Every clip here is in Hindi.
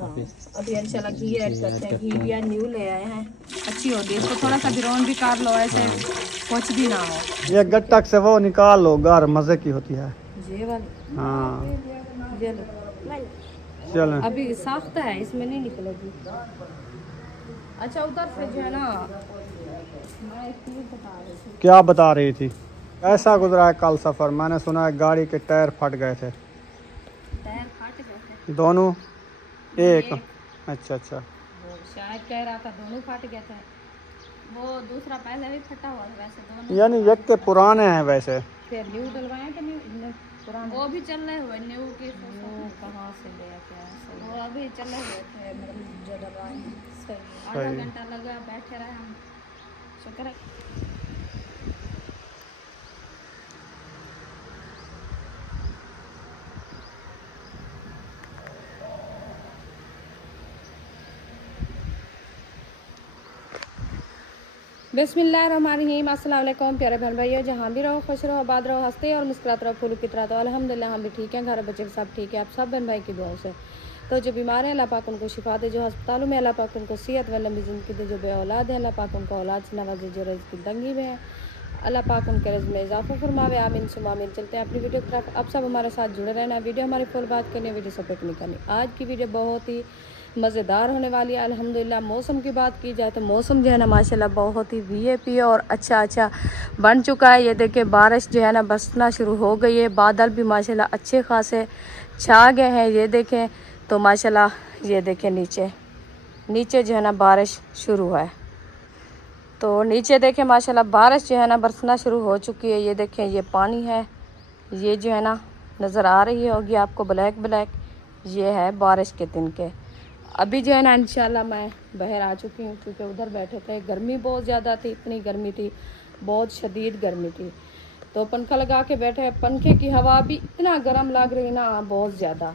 अभी इंशाल्लाह घी ऐड करते हैं। घी भी न्यू ले आए हैं, अच्छी होती है। इसको थोड़ा सा ब्राउन भी कर लो, ऐसे कुछ भी ना हो। ये गट्टक से वो निकाल लो, गार मजे की होती है ये वाली। हाँ ये लो। चल अभी सख्त है, इसमें नहीं निकलेगी। अच्छा उधर से जो है ना, मैं एक चीज़ बता रही थी। क्या बता रही थी? ऐसा गुजरा है कल सफर, मैंने सुना है गाड़ी के टायर फट गए थे। टायर फट गए थे दोनों? एक। अच्छा अच्छा। वो शायद कह रहा था दोनों फट गए थे। वो दूसरा पहले भी फटा हुआ था, वैसे दोनों। यानी एक के पुराने हैं वैसे। फिर न्यू डलवाए थे, न्यू पुराने वो भी चल रहे हुए न्यू के। कहाँ से ले क्या? वो अभी चले हुए थे, मतलब जो डलवाए सही। आधा घंटा लगा, बैठे रहे हम। शुक्र है। बिस्मिल्लाहिर्रहमानिर्रहीम। अस्सलाम वालेकुम प्यारे बहन भाइयों, जहाँ भी रहो खुश रहो, आबाद रहो, हंसते और मुस्कुराते रहो, फूलों की तरह। तो अल्हम्दुलिल्लाह हम भी ठीक हैं, घर बच्चे सब ठीक है। आप सब बहन भाई की दुआओं से। तो जो बीमार हैं अल्लाह पाक उनको शिफा दे, जो अस्पतालों में अल्लाह पाक उनको सेहत व लंबी ज़िंदगी दे, जो बे औलाद है अल्लाह पाक उनको औलाद से नवाजे, जो रिज़्क़ की तंगी में है अल्लाह पाक उनके रिज़्क़ में इजाफा फरमावे। आमीन सुमा आमीन। चलते हैं अपनी वीडियो की तरफ। आप सब हमारे साथ जुड़े रहना, वीडियो हमारी फुल बात करनी, वीडियो सपोर्ट नहीं करनी। आज की वीडियो बहुत ही मज़ेदार होने वाली है। अल्हम्दुलिल्लाह मौसम की बात की जाए तो मौसम जो है ना माशाल्लाह बहुत ही वीआईपी और अच्छा बन चुका है। ये देखिए बारिश जो है ना बरसना शुरू हो गई है, बादल भी माशाल्लाह अच्छे खासे छा गए हैं। ये देखें तो माशाल्लाह, ये देखें नीचे जो है ना बारिश शुरू है। तो नीचे देखें माशाल्लाह बारिश जो है ना बरसना शुरू हो चुकी है। ये देखें ये पानी है, ये जो है ना नज़र आ रही होगी आपको ब्लैक। ये है बारिश के तिनके। अभी जो है ना इंशाल्लाह मैं बाहर आ चुकी हूँ, क्योंकि उधर बैठे थे, गर्मी बहुत ज़्यादा थी, इतनी गर्मी थी, बहुत शदीद गर्मी थी। तो पंखा लगा के बैठे, पंखे की हवा भी इतना गर्म लग रही ना, बहुत ज़्यादा।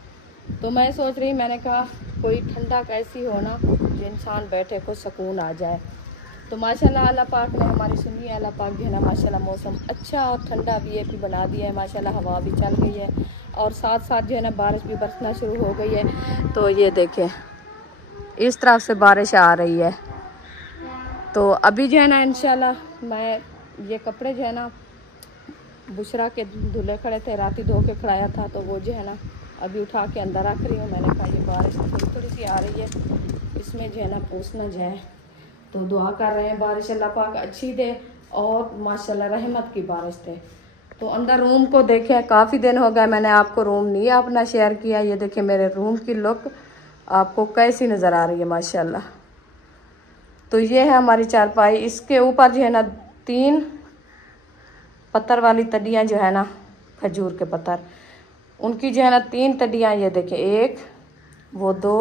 तो मैं सोच रही, मैंने कहा कोई ठंडा कैसी हो ना जो इंसान बैठे को सुकून आ जाए। तो माशाल्लाह अल्लाह पाक ने हमारी सुनी है। अल्लाह पाक जो है ना माशाल्लाह मौसम अच्छा और ठंडा वीआईपी बना दिया है। माशाल्लाह हवा भी चल गई है और साथ जो है ना बारिश भी बरसना शुरू हो गई है। तो ये देखें इस तरफ से बारिश आ रही है। तो अभी जो है ना इंशाल्लाह मैं ये कपड़े जो है ना बुशरा के धुले खड़े थे, राती धो के खड़ाया था, तो वो जो है ना अभी उठा के अंदर रख रही हूँ। मैंने कहा ये बारिश थोड़ी सी आ रही है, इसमें जो है ना पूछ ना जाए। तो दुआ कर रहे हैं बारिश अल्लाह पाक अच्छी दे और माशाल्लाह रहमत की बारिश दे। तो अंदर रूम को देखें, काफ़ी दिन हो गए मैंने आपको रूम नहीं अपना शेयर किया। ये देखें मेरे रूम की लुक आपको कैसी नज़र आ रही है माशाल्लाह। तो ये है हमारी चारपाई, इसके ऊपर जो है ना 3 पत्थर वाली तड़ियाँ जो है ना खजूर के पत्थर, उनकी जो है ना 3 तड़ियाँ, ये देखें 1 वो 2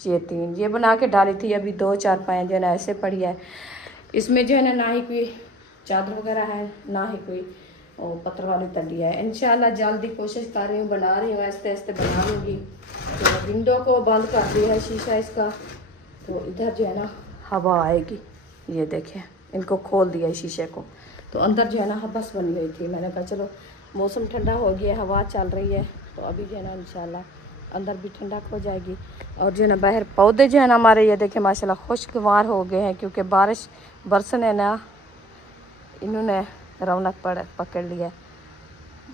ये 3, ये बना के डाली थी। अभी 2 चारपाइयाँ जो है ना ऐसे पड़ी है। इसमें जो है ना ही कोई चादर वगैरह है, ना ही कोई और पत्थर वाली तड़ियाँ है। इंशाल्लाह जल्दी कोशिश कर रही हूँ, बना रही हूँ, आहिस्ते बना लूँगी। तो विंडो को बंद कर दिया है शीशा इसका, तो इधर जो है ना हवा आएगी। ये देखें इनको खोल दिया है शीशे को, तो अंदर जो है ना हबस बनी हुई थी। मैंने कहा चलो मौसम ठंडा हो गया, हवा चल रही है, तो अभी जो है ना इंशाल्लाह अंदर भी ठंडक हो जाएगी। और जो है ना बाहर पौधे जो है ना हमारे, ये देखें माशाल्लाह खुशगवार हो गए हैं, क्योंकि बारिश बरसने ना इन्होंने रौनक पकड़ लिया।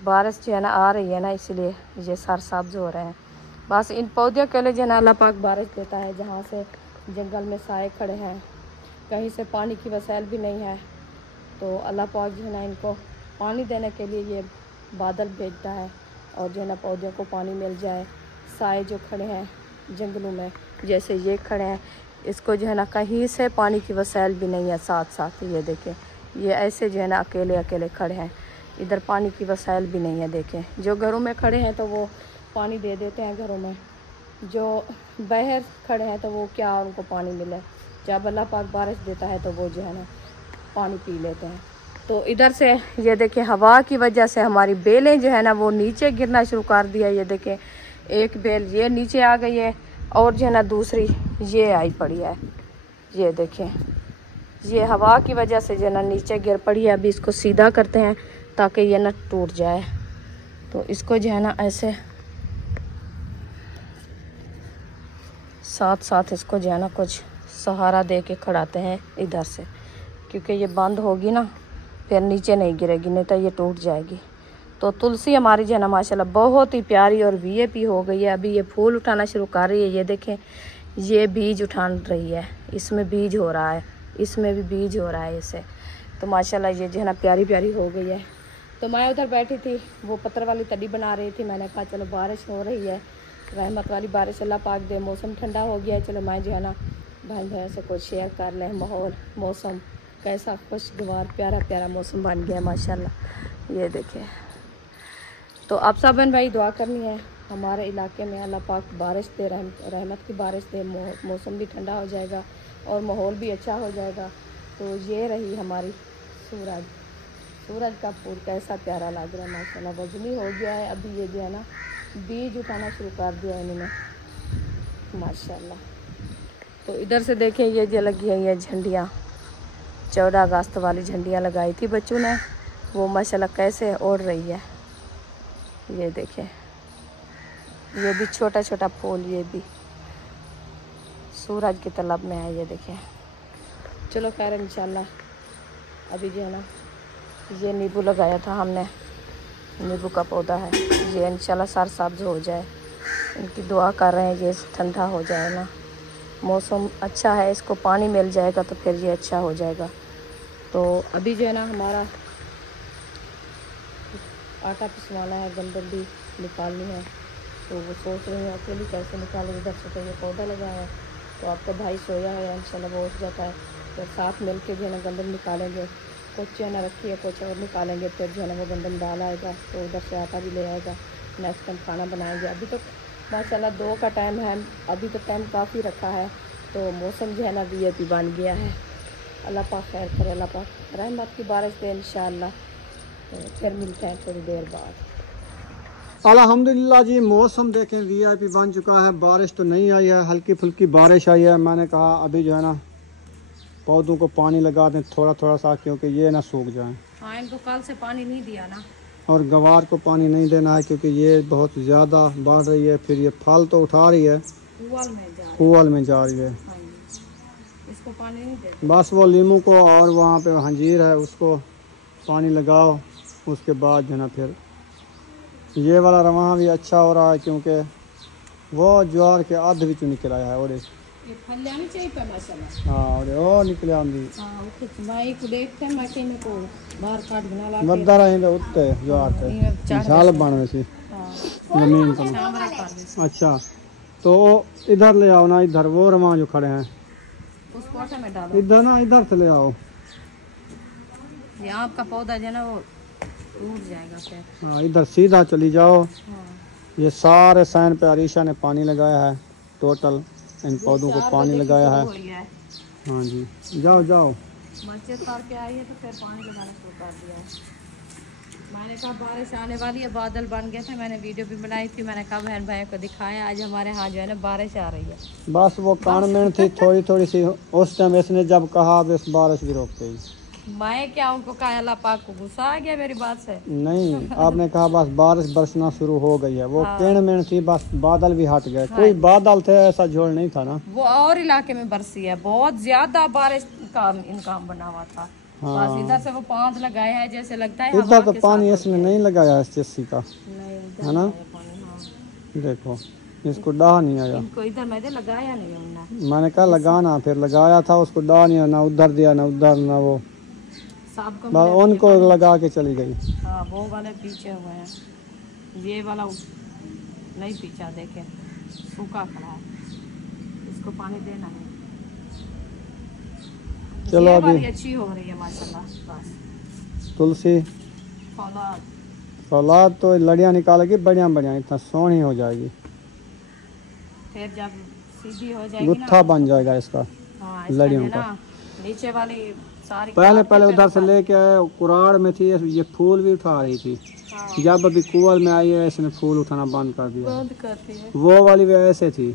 बारिश जो है ना आ रही है ना, इसलिए ये सरसब्ज हो रहे हैं। बस इन पौधों के लिए जो है ना अल्लाह पाक बारिश देता है। जहाँ से जंगल में साए खड़े हैं, कहीं से पानी की वसाइल भी नहीं है, तो अल्लाह पाक जो है ना इनको पानी देने के लिए ये बादल भेजता है, और जो है ना पौधों को पानी मिल जाए। साए जो खड़े हैं जंगलों में, जैसे ये खड़े हैं, इसको जो है ना कहीं से पानी की वसाइल भी नहीं है। साथ ये देखें ये ऐसे जो है ना अकेले खड़े हैं, इधर पानी की वसाइल भी नहीं है। देखें जो घरों में खड़े हैं तो वो पानी दे देते हैं घरों में, जो बाहर खड़े हैं तो वो क्या उनको पानी मिले। जब अल्लाह पाक बारिश देता है तो वो जो है ना पानी पी लेते हैं। तो इधर से ये देखें हवा की वजह से हमारी बेलें जो है ना वो नीचे गिरना शुरू कर दिया। ये देखें एक बेल ये नीचे आ गई है, और जो है ना दूसरी ये आई पड़ी है। ये देखें ये हवा की वजह से जो है ना नीचे गिर पड़ी है। अभी इसको सीधा करते हैं ताकि ये ना टूट जाए। तो इसको जो है ना ऐसे साथ साथ इसको जो है ना कुछ सहारा दे के खड़ाते हैं इधर से, क्योंकि ये बंद होगी ना फिर नीचे नहीं गिरेगी, नहीं तो ये टूट जाएगी। तो तुलसी हमारी जो है ना माशाल्लाह बहुत ही प्यारी और वीआईपी हो गई है। अभी ये फूल उठाना शुरू कर रही है। ये देखें, ये बीज उठा रही है, इसमें बीज हो रहा है, इसमें भी बीज हो रहा है इसे। तो माशाल्लाह ये जो है ना प्यारी प्यारी हो गई है। तो मैं उधर बैठी थी, वो पत्थर वाली तड़ी बना रही थी। मैंने कहा चलो बारिश हो रही है, रहमत वाली बारिश अल्लाह पाक दे, मौसम ठंडा हो गया है, चलो मैं जो है ना भाई भैया से कुछ शेयर कर लें माहौल, मौसम कैसा खुशगवार प्यारा प्यारा मौसम बन गया माशाल्लाह। ये देखिए, तो आप सब बहन भाई दुआ करनी है हमारे इलाके में अल्लाह पाक बारिश दे, रहमत की बारिश दे, मौसम भी ठंडा हो जाएगा और माहौल भी अच्छा हो जाएगा। तो ये रही हमारी सूरज का फूल, कैसा प्यारा लग रहा है माशाल्लाह, वजनी हो गया है। अभी ये जो है ना बीज उठाना शुरू कर दिया है इन्होंने माशाल्लाह। तो इधर से देखें, ये जो लगी है ये झंडियाँ, 14 अगस्त वाली झंडियाँ लगाई थी बच्चों ने, वो माशाल्लाह कैसे उड़ रही है। ये देखें, ये भी छोटा छोटा फूल, ये भी सूरज की तलब में है। ये देखें, चलो खैर इंशाल्लाह। अभी जो है ना ये नींबू लगाया था हमने, नींबू का पौधा है, ये इंशाल्लाह सर सब्ज हो जाए, इनकी दुआ कर रहे हैं ये ठंडा हो जाए ना, मौसम अच्छा है, इसको पानी मिल जाएगा तो फिर ये अच्छा हो जाएगा। तो अभी जो है ना हमारा आटा पिसवाना है, गंदम भी निकालनी है। तो वो सोच रही हूँ अकेली कैसे निकालें, इधर से तो ये पौधा लगाया है। तो आपका भाई सोया है, इंशाल्लाह वो उठ जाता है, फिर साथ मिल के जो है ना गंदम निकालेंगे। कुछ जो है ना रखी है, कुछ और निकालेंगे, फिर जो है ना वो गंदम डाल आएगा, तो उधर से आटा भी ले आएगा, नेक्स्ट टाइम खाना बनाएंगे। अभी तो माशाल्लाह 2 का टाइम है, अभी तो टाइम काफ़ी रखा है, तो मौसम जो है ना वीआईपी बन गया है। अल्लाह पाक खैर करे, अल्लाह पाक रहमत की बारिश दे इंशाल्लाह। तो फिर मिलते हैं थोड़ी देर बाद। अल्हम्दुलिल्लाह जी, मौसम देखें वीआईपी बन चुका है। बारिश तो नहीं आई है, हल्की फुल्की बारिश आई है। मैंने कहा अभी जो है ना पौधों को पानी लगा दें थोड़ा थोड़ा सा, क्योंकि ये ना सूख जाएं। हाँ, इनको कल से पानी नहीं दिया ना, और गवार को पानी नहीं देना है, क्योंकि ये बहुत ज़्यादा बढ़ रही है। फिर ये फल तो उठा रही है, कुआल में जा रही है। हाँ, इसको पानी नहीं देते। बस वो लीमू को और वहाँ पे हंजीर है उसको पानी लगाओ, उसके बाद जो है ना फिर ये वाला रवा भी अच्छा हो रहा है, क्योंकि वो ज्वार के आध भी निकल आया है। और ये फलियां नहीं चाहिए पे माशाल्लाह। हाँ, और वो निकले आंधी हाँ, ओके भाई को देखते हैं, मके में को बाहर काट बना ला के मद्दा रहेंगे उत्ते ज्वार के झाल बन सी हाँ जमीन पर। कैमरा कर दे, अच्छा, तो इधर ले आओ ना, इधर वो रवा जो खड़े हैं उस कोठे में डालो। इधर ना, इधर से ले आओ। ये आम का पौधा जो है ना वो टूट जाएगा फिर। हाँ, इधर सीधा चली जाओ। हाँ, ये सारे सैन पे अरीशा ने पानी लगाया है, टोटल इन पौधों को पानी लगाया है। हाँ जी, जाओ जाओ। मस्जिद करके आई है तो फिर पानी लगाना शुरू कर दिया है। मैंने कहा बारिश आने वाली है, बादल बन गए थे, मैंने वीडियो भी बनाई थी, मैंने कहा बहन भाई को दिखाया, आज हमारे यहाँ जो है ना बारिश आ रही है। बस वो कान में थी थोड़ी थोड़ी सी, उस टाइम इसने जब कहा बस बारिश भी रोक गई। मैं क्या उनको कहा, अल्लाह पाक को गुस्सा आ गया मेरी बात से। नहीं, आपने कहा बस बारिश बरसना शुरू हो गई है। वो हाँ। किण में थी, बस बादल भी हट गए। कोई बादल थे ऐसा झोल नहीं था ना। वो और इलाके में बरसी है, बहुत ज्यादा बारिश का इनकाम बना हुआ था। हाँ। बस इधर से वो पांच लगाए हैं, जैसे लगता है इधर तो पानी इसने नहीं लगाया इस चस्सी का, नहीं है ना। देखो इसको डाह नहीं आया, इनको इधर मैंने लगाया नहीं हमने। मैंने कहा लगाना, फिर लगाया था, उसको डाह नहीं आया, ना उधर दिया ना उधर, ना वो साहब को बस उनको लगा के चली गई। हाँ, वो वाले पीछे हुए हैं, ये वाला नहीं पीछा, देखे सूखा खड़ा है, इसको पानी देना है। चलो ये अभी वाली अच्छी हो रही है माशाल्लाह। बस तुलसी फौलाद फौलाद तो लड़ियाँ निकालेगी बढ़िया बढ़िया, इतना सोहनी हो जाएगी, फिर जब सीधी हो जाएगी गुत्था बन जाएगा इसका हाँ, लड़ियों इसका का। नीचे वाली सारी पहले पहले उधर से लेके आए, कुराड़ में थी ये, फूल भी उठा रही थी। हाँ, जब अभी कुआल में आई है इसने फूल उठाना बंद कर दिया। बंद करती है। वो वाली भी ऐसे थी,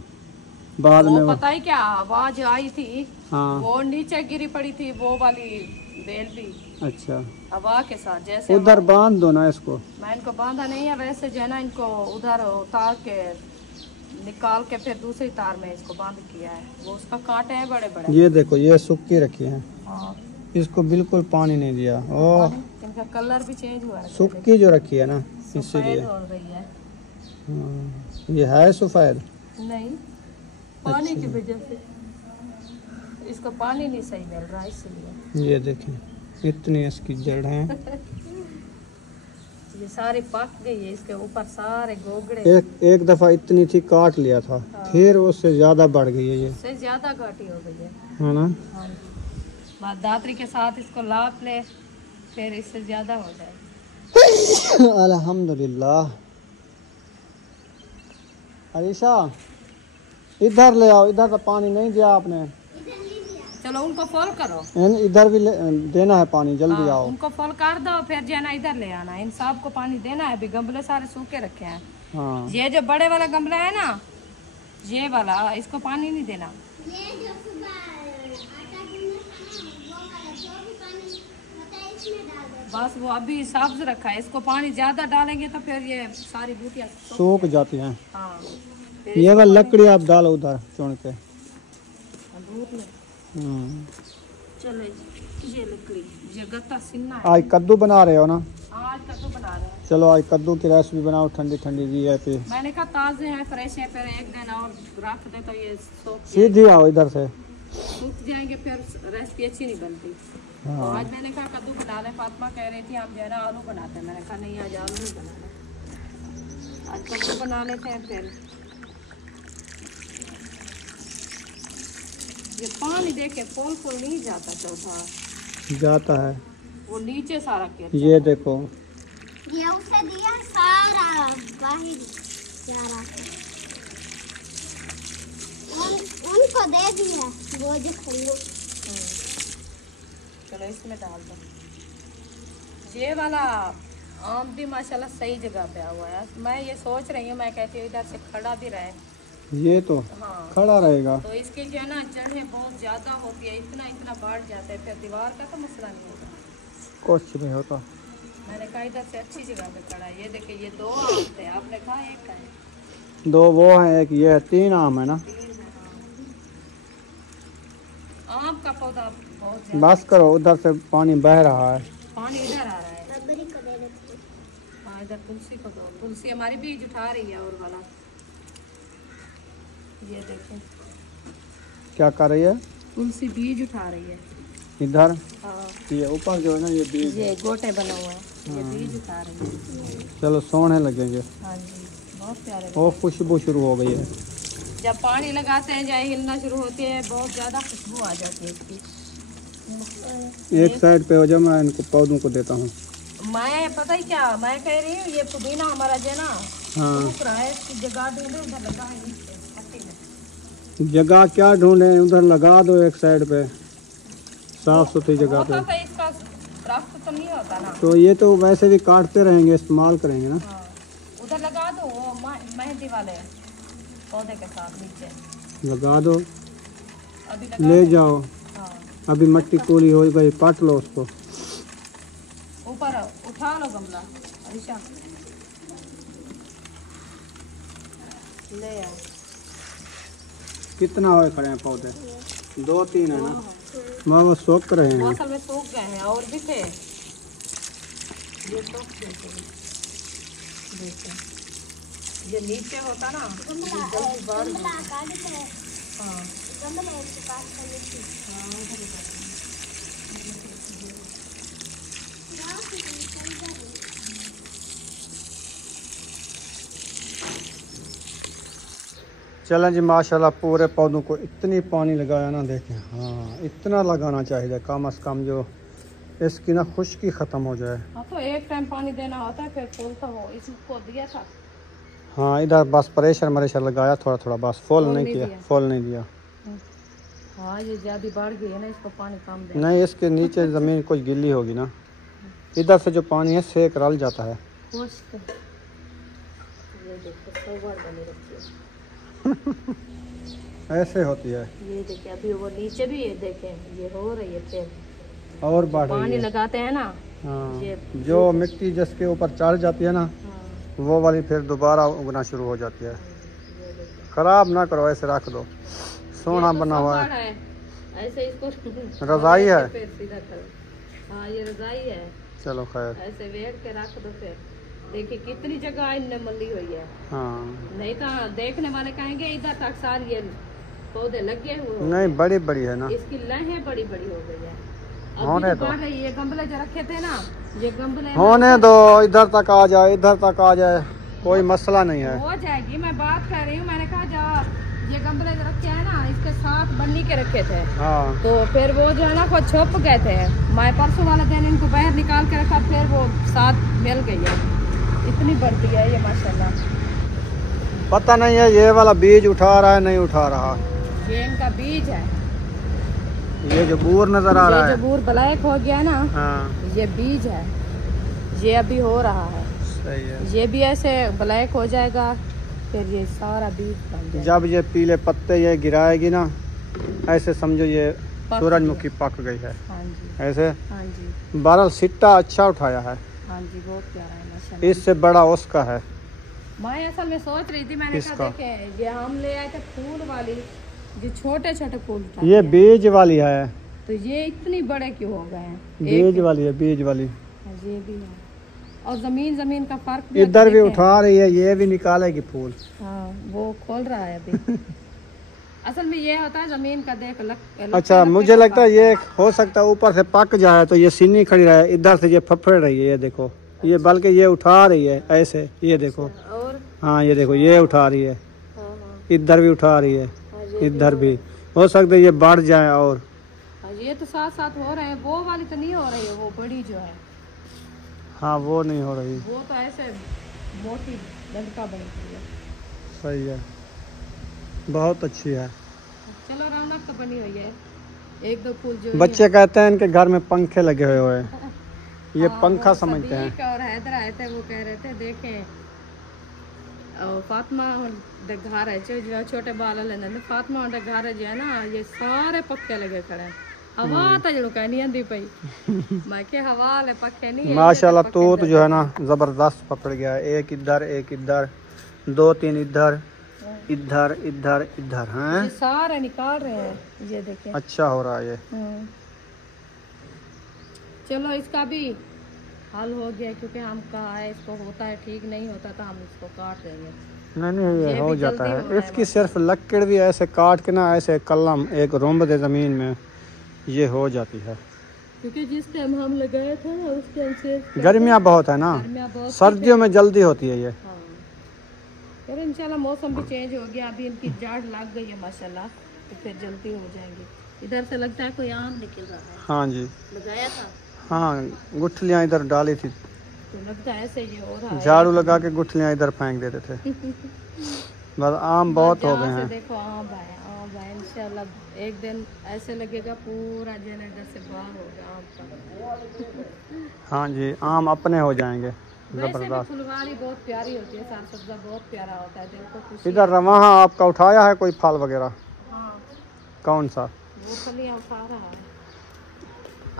बाद में वो वो पता है क्या आवाज आई थी, हाँ वो नीचे गिरी पड़ी थी, वो वाली बेल भी अच्छा, हवा के साथ, जैसे उधर बांध दो ना इसको। मैं इनको बांधा नहीं है, वैसे जो है ना इनको उधर उतार के निकाल के फिर दूसरी तार में इसको बंद किया है। वो उसका कांटे हैं बड़े बड़े। ये देखो ये सूखी रखी है, हाँ, इसको बिल्कुल पानी नहीं दिया। ओह इनका कलर भी चेंज हुआ है। सूखी जो रखी है ना इसीलिए। सफेद हो रही है। ये है सफेद नहीं, पानी की वजह से इसको पानी नहीं सही मिल रहा है इसलिए। ये देखें इतनी इसकी जड़ है। ये सारी पक गई है, इसके ऊपर सारे गोगड़े। एक दफा इतनी थी काट लिया था, फिर उससे ज्यादा बढ़ गई है ये, इससे ज्यादा घाटी हो गई है ना। हाँ, बाद दातरी के साथ इसको लाप ले, फिर इससे ज्यादा हो जाए। अल्हम्दुलिल्लाह। अरीशा इधर ले आओ, इधर तो पानी नहीं दिया आपने। चलो उनको फॉल करो। इधर भी देना है पानी, जल्दी हाँ, आओ। उनको फॉल कर दो, फिर जो है ना इधर ले आना। इन सब को पानी देना है। अभी गमले सारे सूखे रखे हैं। हाँ ये जो बड़े वाला गमला है ना, ये वाला, इसको पानी नहीं देना। बस वो अभी सब्ज रखा है, इसको पानी ज्यादा डालेंगे तो फिर ये सारी बूटियाँ सूख जाती हैं। हाँ, ये वाली लकड़ी आप डालो उधर चुन के। चलो ये लकड़ी, ये गत्ता सिन्ना है। आज कद्दू बना रहे हो ना? आज कद्दू बना रहे हैं। चलो आज कद्दू की रेसिपी बनाओ, ठंडी ठंडी VIP। मैंने कहा ताजे हैं, फ्रेश है, फिर एक दिन और रख दे तो ये सीधी आओ इधर से। सूख जाएंगे, फिर रेसिपी अच्छी नहीं बनती। तो हाँ आज मैंने कहा कद्दू बना लें। फातिमा कह रही थी हम जो है ना आलू बनाते हैं। मैंने कहा नहीं, आज आलू नहीं बनाना, आज कद्दू बना लेते हैं। फिर ये पानी देखे फूल फूल नहीं जाता, चौथा जाता है वो नीचे सारा के। ये देखो ये उसे दिया सारा बाहर सारा उनको दे दिया वो जो खरीदो। चलो इसमें डाल दो। ये वाला आम भी माशाल्लाह सही जगह पे हुआ है। मैं ये सोच रही हूँ, मैं कहती हूँ इधर से खड़ा भी रहे। ये तो हाँ, खड़ा रहेगा। तो इसकी जो है ना जड़ें बहुत ज़्यादा होती है, इतना इतना बढ़ जाता है, फिर दीवार का तो मसला नहीं होता। कुछ नहीं होता। मैंने कहा इधर से अच्छी जगह पे खड़ा है। ये देखिए ये 2 आम थे, आपने कहा एक का है। 2 वो हैं, एक ये है, 3 आम है ना। 3 है, हाँ। आम का पौधा बहुत ज़्यादा। बस करो, उधर से पानी बह रहा है। पानी इधर आ रहा है। बबरी को दे देते। हाँ, इधर तुलसी को दो। तुलसी हमारी बीज उठा रही है और वाला। ये देखें क्या कर रही है? तुलसी बीज उठा रही है इधर हाँ, ये ऊपर जो है ना ये बीज है। ये गोटे बना हुआ है, ये बीज उठा रही है। चलो सोने लगेंगे। हाँ जी, बहुत प्यारे। वो खुशबू शुरू हो गई है। जब पानी लगाते हैं जाए हिलना शुरू होती है, बहुत ज़्यादा खुशबू आ जाती है इसकी। एक साइड पे हो जाओ, मैं इनको पौधों को देता हूँ। मैं पता ही क्या मैं कह रही हूँ, ये पुदीना हमारा जो है ना हाँ सूख रहा है, इसकी जगह ढूंढे उधर लगा है नीचे पत्ती में। जगह क्या ढूंढे, उधर लगा दो एक साइड पे, साफ सुथरी जगह पे। होता तो इसका दरख्त तो नहीं होता ना। तो ये तो वैसे भी काटते रहेंगे, इस्तेमाल करेंगे ना। हाँ, उधर लगा दो वो मेहंदी वाले पौधे के साथ नीचे लगा दो, अभी लगा ले दो। जाओ। हाँ, अभी मट्टी कूली हो गई, काट लो उसको। ऊपर उठा लो गमला अरीशा, ले आओ। कितना हुए खड़े हैं पौधे? 2-3 है ना। वो सोख रहे हैं। असल में सूख गए हैं और भी थे, ये सूख गए थे। देखो ये नीचे होता ना ये जल्दी बढ़ जाता है। हाँ चलें जी, माशाल्लाह पूरे पौधों को इतनी पानी लगाया ना, देखें। हाँ इतना लगाना चाहिए कम से कम, जो इसकी ना खुश्की ख़त्म हो जाए। हाँ, तो एक टाइम पानी देना होता है, फिर फूलता हो। इसको दिया था। हाँ इधर बस प्रेशर लगाया थोड़ा थोड़ा, बस फुल नहीं किया, फुल नहीं दिया। हाँ ये ज़्यादा बढ़ गई है ना, इसको पानी कम दे। नहीं, इसके नीचे ज़मीन कुछ गिल्ली होगी ना, इधर से जो पानी है सेक रल जाता है। ये देखो सोवर बनी रखी है। ऐसे होती है। ये देखिए अभी वो नीचे भी ये देखें, ये हो रही है फिर और बढ़ रही पानी है। लगाते हैं ना। हाँ ये जो मिट्टी जिसके ऊपर चढ़ जाती है ना, हाँ, वो वाली फिर दोबारा उगना शुरू हो जाती है। ये देखिए खराब ना करो, ऐसे रख दो, सोना बना हुआ है। ऐसे इसको रजाई है। फिर सीधा करो। हाँ ये रजाई है। चलो खैर। ऐसे वेट के रख दो। फिर देखिए कितनी जगह इनने मली हुई है। हाँ नहीं तो देखने वाले कहेंगे इधर तक सारी ये पौधे लगे हुए। नहीं बड़ी बड़ी है ना, इसकी लहें बड़ी बड़ी हो गई है। होने दो, ये गमले जो रखे थे ना, ये गमले होने दो, इधर तक आ जाए, इधर तक आ जाए, कोई मसला नहीं है, हो जाएगी। मैं बात कर रही हूँ, मैंने कहा जा ये गमले जो रखे हैं ना, इसके साथ बन्नी के रखे थे। हाँ तो फिर वो जो है ना वो छुप गए थे। मैं परसों वाले दिन इनको बाहर निकाल के रखा, फिर वो साथ मिल गई है। इतनी बढ़ती है ये माशाल्लाह। पता नहीं है ये वाला बीज उठा रहा है नहीं उठा रहा, ये इनका बीज है। ये जो बूर नजर आ रहा ये है, जो बूर ब्लैक हो गया ना, हाँ ये बीज है। ये अभी हो रहा है, सही है। ये भी ऐसे ब्लैक हो जाएगा, फिर ये सारा बीज बन जाएगा। जब ये पीले पत्ते ये गिराएगी ना, ऐसे समझो ये पक सूरजमुखी पक गई है। हाँ जी ऐसे हाँ जी बहरहाल सिट्टा अच्छा उठाया है, हाँ जी, बहुत प्यारा है माशाल्लाह। इससे बड़ा उसका है। मैं असल में सोच रही थी, मैंने कहा किसका? देखें ये हम ले आए थे फूल वाली, जो छोटे छोटे फूल था, ये बीज वाली है, तो ये इतनी बड़े क्यों हो गए हैं? बीज वाली है, बीज वाली। ये भी है, और जमीन का फर्क भी इधर भी देखें। उठा रही है, ये भी निकालेगी फूल। हाँ वो खोल रहा है अभी। असल में ये होता है जमीन का देख अच्छा मुझे लगता है ये हो सकता है ऊपर से पक जाए तो ये सीनी खड़ी रहे, इधर से ये फफड़ रही है, ये देखो ये, बल्कि ये उठा रही है ऐसे, ये देखो। और हाँ ये देखो ये उठा रही है, हाँ हाँ इधर भी उठा रही है, हाँ, ये इधर भी हो सकता है ये बढ़ जाए। और हाँ, ये तो साथ साथ हो रहे हैं। वो वाली तो नहीं हो रही है, वो बड़ी जो है हाँ वो नहीं हो रही, वो तो ऐसे मोटी डंडका बनती है। सही है, बहुत अच्छी है। चलो रौनक तो बनी हुई है। एक दो फूल जो बच्चे कहते हैं इनके घर में पंखे लगे हुए हैं, ये हाँ, पंखा वो समझते हैं। सदीक और हैदर आए थे, वो कह रहे थे देखें और फातिमा घर है जो छोटे बाल लेने, फातिमा घर जो है ना, ये सारे पक्के लगे खड़े हैं। हवा तो जो कहनी आंदी पई, मैं के हवा ले पक्के नहीं है। माशाल्लाह तूत जो है ना जबरदस्त पकड़ गया है, एक इधर, दो तीन इधर, इधर इधर इधर हैं, ये सारे निकाल रहे हैं, ये देखें। अच्छा हो रहा है ये। चलो इसका भी हल हो गया, क्योंकि हम कहा है इसको होता है ठीक, नहीं होता तो हम इसको काट देंगे। नहीं ये ये हो भी जाता जल्दी हो है, रहा है इसकी सिर्फ लकड़ भी ऐसे काट के ना, ऐसे कलम एक रोंब दे जमीन में, ये हो जाती है। क्योंकि जिस टाइम हम लगाया था ना उस टाइम से गर्मियाँ बहुत है ना, गर्मियाँ बहुत सर्दियों में जल्दी होती है ये। हाँ। फिर इंशाल्लाह मौसम भी चेंज हो गया, अभी इनकी जाड़ लग गई है माशाल्लाह, तो फिर जल्दी हो जाएंगे। इधर से लगता है कोई आम निकल रहा है, हाँ जी, लगाया था हाँ गुठलियाँ इधर डाली थी, तो लगता है ऐसे ये हो रहा है। झाड़ू लगा के गुठलियाँ इधर फेंक देते थे। बस आम बहुत हो गए जहाँ से हैं। देखो आम है इंशाल्लाह एक दिन ऐसे लगेगा पूरा जनरेटर से बाहर हो गया आम का। हाँ जी आम अपने हो जाएंगे वैसे भी जबरदस्त। फुलवारी बहुत प्यारी होती है, साग सब्जा बहुत प्यारा होता है, दिल को खुशी। इधर वहाँ आपका उठाया है कोई फल वगैरह? हाँ कौन सा? वो फलियाँ उठा रहा है।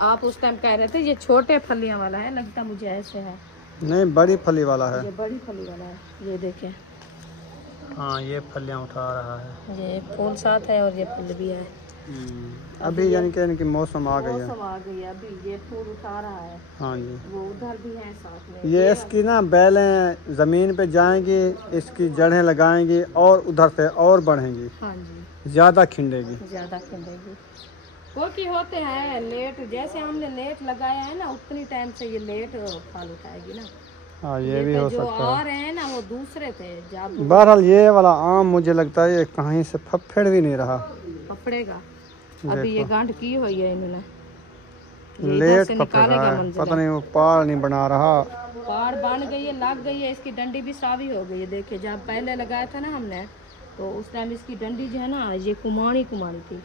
आप उस टाइम कह रहे थे ये छोटे फलियाँ वाला है, लगता मुझे ऐसे है। नहीं बड़ी फली वाला है। ये बड़ी फली वाला है, ये देखें। हाँ ये फलियाँ उठा रहा है। ये एक फूल साथ है और ये फूल भी है। अभी यानी कि इनकी मौसम आ गई है। मौसम आ गई है, अभी ये फूल उठा रहा है। हाँ जी वो उधर भी है साथ में। ये इसकी ना बेलें ज़मीन पे जाएंगी, इसकी जड़ें लगाएंगी और उधर से और बढ़ेंगी, हाँ जी ज़्यादा खिंडेगी। ज्यादा खिलेगी। वो की होते हैं लेट, जैसे हमने लेट लगाया है ना उतनी टाइम से ये लेट फल उठाएगी ना। हाँ ये भी हो जो सकता आ है। रहे हैं ना वो दूसरे थे जादू बहरहाल ये वाला आम मुझे लगता है ये कहीं से फफड़ भी नहीं रहा, पकड़ेगा। अभी ये गांठ की हुई है इन्होंने, ये इधर लेट से पकड़ निकालेगा रहा है, मंजिल। पता नहीं वो पार नहीं बना रहा। पार बन गई है, लग गई है, इसकी डंडी भी सावी हो गई है। देखिए जब पहले लगाया था ना हमने तो उस टाइम इसकी डंडी जो है ना ये कुमारी थी।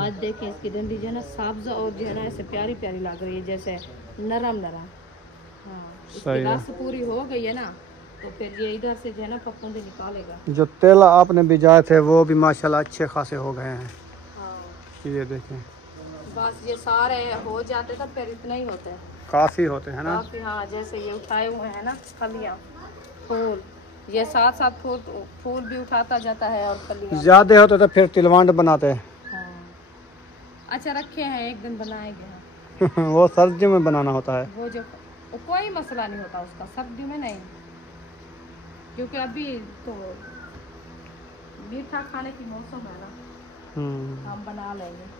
आज देखें इसकी डंडी जो है ना सब्ज और जो है ना ऐसे प्यारी प्यारी लग रही है, जैसे नरम नरम। हाँ इसकी रस पूरी हो गई है ना, तो फिर ये इधर से जो है ना फफूंदे निकालेगा। जो तेल आपने भिजाए थे वो भी माशाल्लाह अच्छे खासे हो गए हैं। हाँ ये देखें बस ये सारे हो जाते तब फिर इतना ही होता है, काफ़ी होते हैं ना। काफी। हाँ जैसे ये उठाए हुए हैं ना फलियाँ फूल, ये साथ साथ फूल भी उठाता जाता है और कलियां। ज्यादा होते तो फिर तिलवांड बनाते हैं। हाँ। अच्छा रखे हैं, एक दिन बनाएंगे। वो सर्दी में बनाना होता है। वो कोई मसला नहीं होता उसका, सर्दी में नहीं, क्योंकि अभी तो मीठा खाने की मौसम है ना, हम बना लेंगे।